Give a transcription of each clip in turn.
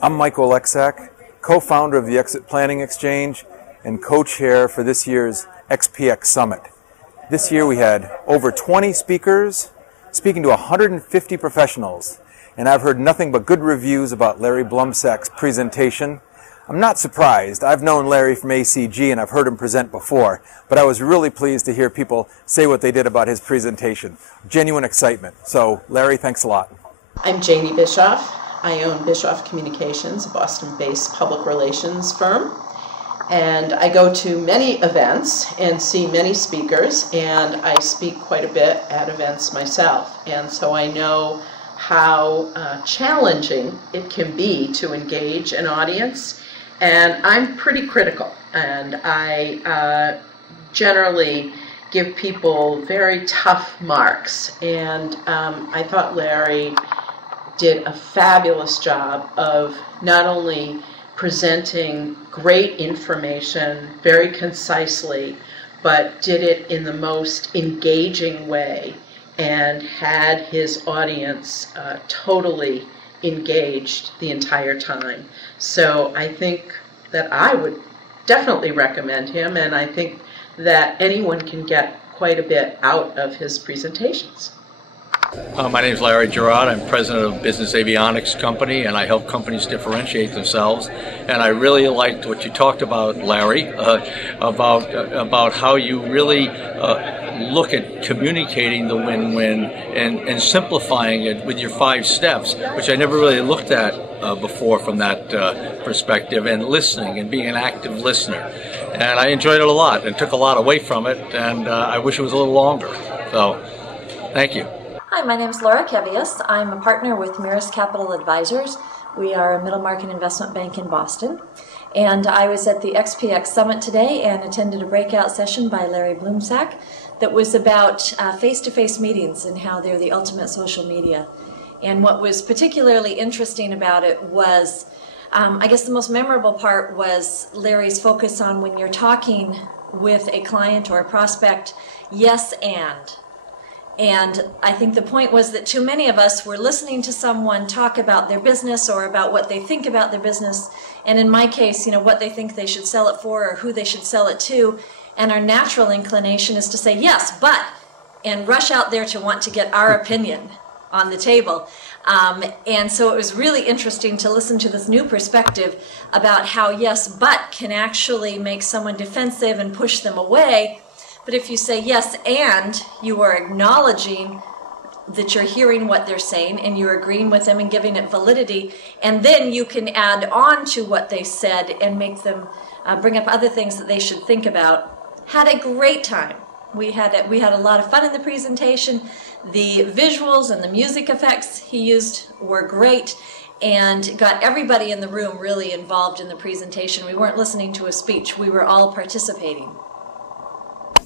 I'm Michael Blumsack, co-founder of the Exit Planning Exchange and co-chair for this year's XPX Summit. This year we had over 20 speakers speaking to 150 professionals, and I've heard nothing but good reviews about Larry Blumsack's presentation. I'm not surprised. I've known Larry from ACG and I've heard him present before, but I was really pleased to hear people say what they did about his presentation. Genuine excitement. So, Larry, thanks a lot. I'm Janie Bischoff. I own Bischoff Communications, a Boston-based public relations firm. And I go to many events and see many speakers, and I speak quite a bit at events myself. And so I know how challenging it can be to engage an audience. And I'm pretty critical, and I generally give people very tough marks. And I thought Larry did a fabulous job of not only presenting great information very concisely, but did it in the most engaging way and had his audience totally engaged the entire time. So I think that I would definitely recommend him, and I think that anyone can get quite a bit out of his presentations. My name is Larry Geron. I'm president of Business Avionics Company, and I help companies differentiate themselves. And I really liked what you talked about, Larry, about how you really look at communicating the win-win and simplifying it with your 5 steps, which I never really looked at before from that perspective, and listening and being an active listener. And I enjoyed it a lot and took a lot away from it, and I wish it was a little longer. So, thank you. Hi, my name is Laura Kevius. I'm a partner with Mirrors Capital Advisors. We are a middle market investment bank in Boston. And I was at the XPX Summit today and attended a breakout session by Larry Blumsack that was about face-to-face meetings and how they're the ultimate social media. And what was particularly interesting about it was, I guess the most memorable part was Larry's focus on when you're talking with a client or a prospect, yes and. And I think the point was that too many of us were listening to someone talk about their business or about what they think about their business, and in my case, what they think they should sell it for or who they should sell it to, and our natural inclination is to say, yes, but, and rush out there to want to get our opinion on the table. And so it was really interesting to listen to this new perspective about how yes, but can actually make someone defensive and push them away. But if you say yes and, you are acknowledging that you're hearing what they're saying and you're agreeing with them and giving it validity, and then you can add on to what they said and make them bring up other things that they should think about. Had a great time. We had a lot of fun in the presentation. The visuals and the music effects he used were great and got everybody in the room really involved in the presentation. We weren't listening to a speech. We were all participating.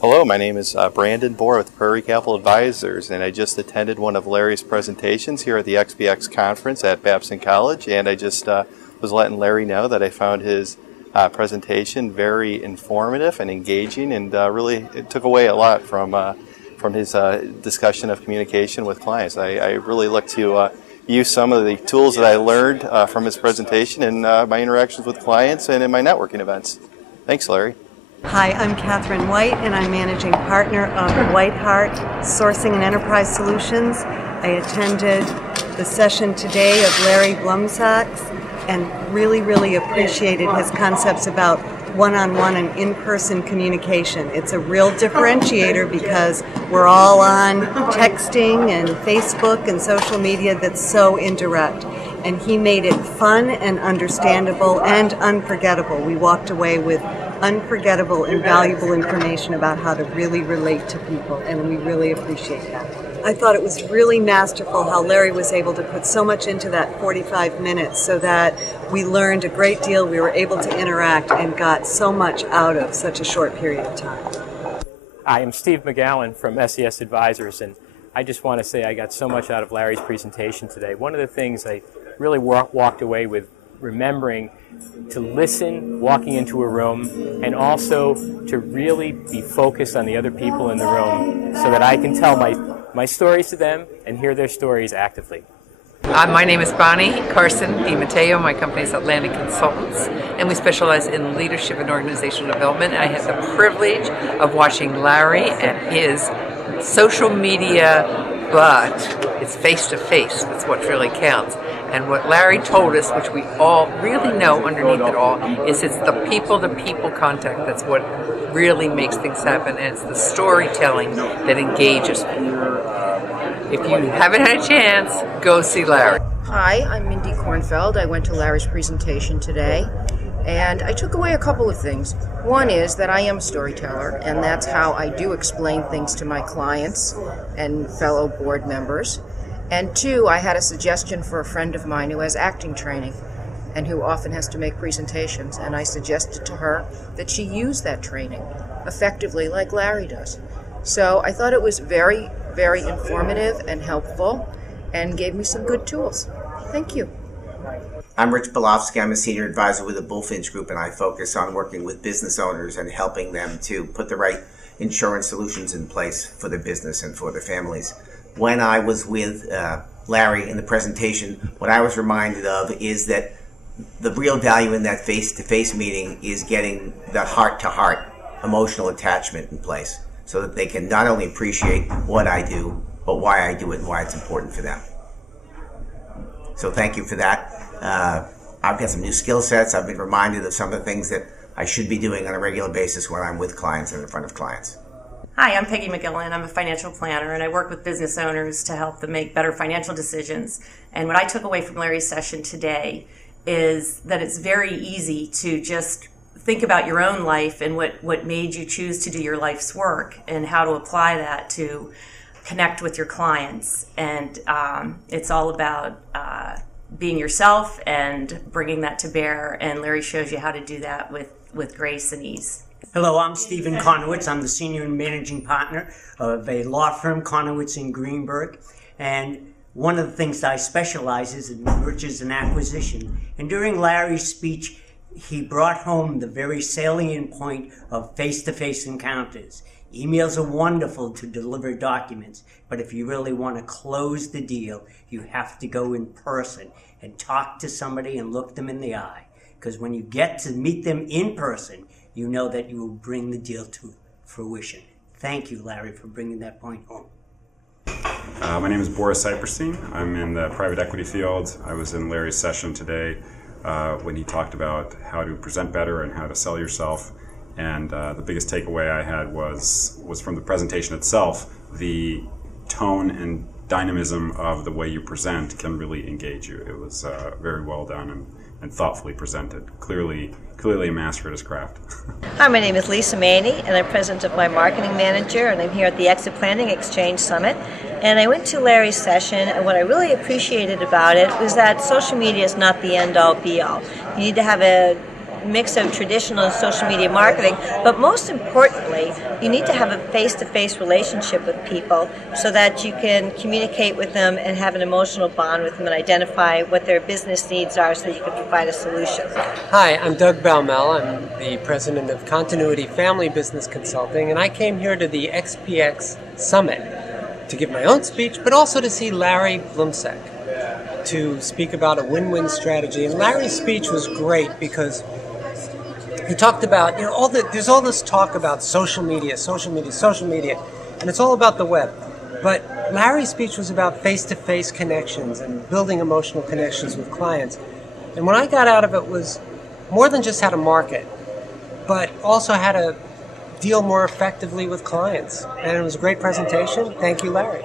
Hello, my name is Brandon Bohr with Prairie Capital Advisors, and I just attended one of Larry's presentations here at the XPX conference at Babson College, and I just was letting Larry know that I found his presentation very informative and engaging, and really it took away a lot from his discussion of communication with clients. I really look to use some of the tools that I learned from his presentation in my interactions with clients and in my networking events. Thanks, Larry. Hi, I'm Catherine White, and I'm managing partner of White Hart Sourcing and Enterprise Solutions. I attended the session today of Larry Blumsack's and really appreciated his concepts about one-on-one and in-person communication. It's a real differentiator because we're all on texting and Facebook and social media that's so indirect. And he made it fun and understandable and unforgettable. We walked away with unforgettable and valuable information about how to really relate to people, and we really appreciate that. I thought it was really masterful how Larry was able to put so much into that 45 minutes so that we learned a great deal, we were able to interact, and got so much out of such a short period of time. I am Steve McGowan from SES Advisors, and I just want to say I got so much out of Larry's presentation today. One of the things I really walked away with remembering to listen walking into a room, and also to really be focused on the other people in the room so that I can tell my stories to them and hear their stories actively. My name is Bonnie Carson DiMatteo. My company is Atlantic Consultants, and we specialize in leadership and organizational development. I had the privilege of watching Larry and his social media, but it's face-to-face. That's what really counts. And what Larry told us, which we all really know underneath it all, is it's the people-to-people contact that's what really makes things happen, and it's the storytelling that engages people. If you haven't had a chance, go see Larry. Hi, I'm Mindy Kornfeld. I went to Larry's presentation today, and I took away a couple of things. One is that I am a storyteller, and that's how I do explain things to my clients and fellow board members. And two, I had a suggestion for a friend of mine who has acting training and who often has to make presentations, and I suggested to her that she use that training effectively like Larry does. So I thought it was very, very informative and helpful and gave me some good tools. Thank you. I'm Rich Bolofsky. I'm a senior advisor with the Bullfinch Group, and I focus on working with business owners and helping them to put the right insurance solutions in place for their business and for their families. When I was with Larry in the presentation, what I was reminded of is that the real value in that face-to-face meeting is getting that heart-to-heart emotional attachment in place so that they can not only appreciate what I do, but why I do it and why it's important for them. So thank you for that. I've got some new skill sets. I've been reminded of some of the things that I should be doing on a regular basis when I'm with clients and in front of clients. Hi, I'm Peggy McGowan. I'm a financial planner, and I work with business owners to help them make better financial decisions. And what I took away from Larry's session today is that it's very easy to just think about your own life and what made you choose to do your life's work and how to apply that to connect with your clients. And it's all about being yourself and bringing that to bear. And Larry shows you how to do that with grace and ease. Hello, I'm Stephen Conowitz. I'm the senior and managing partner of a law firm, Conowitz in Greenberg. And one of the things that I specialize is in mergers and acquisition. And during Larry's speech, he brought home the very salient point of face-to-face encounters. Emails are wonderful to deliver documents, but if you really want to close the deal, you have to go in person and talk to somebody and look them in the eye. Because when you get to meet them in person, you know that you will bring the deal to fruition. Thank you, Larry, for bringing that point home. My name is Boris. I'm in the private equity field. I was in Larry's session today when he talked about how to present better and how to sell yourself. And the biggest takeaway I had was from the presentation itself. The tone and dynamism of the way you present can really engage you. It was very well done and thoughtfully presented. Clearly a master at his craft. Hi, my name is Lisa Maney, and I'm president of my marketing manager, and I'm here at the Exit Planning Exchange Summit. And I went to Larry's session, and what I really appreciated about it was that social media is not the end-all, be-all. You need to have a mix of traditional social media marketing, but most importantly, you need to have a face-to-face relationship with people so that you can communicate with them and have an emotional bond with them and identify what their business needs are so that you can provide a solution. Hi, I'm Doug Baumel. I'm the president of Continuity Family Business Consulting, and I came here to the XPX Summit to give my own speech, but also to see Larry Blumsack to speak about a win-win strategy. And Larry's speech was great because he talked about, there's all this talk about social media, and it's all about the web. But Larry's speech was about face-to-face connections and building emotional connections with clients. And what I got out of it was more than just how to market, but also how to deal more effectively with clients. And it was a great presentation. Thank you, Larry.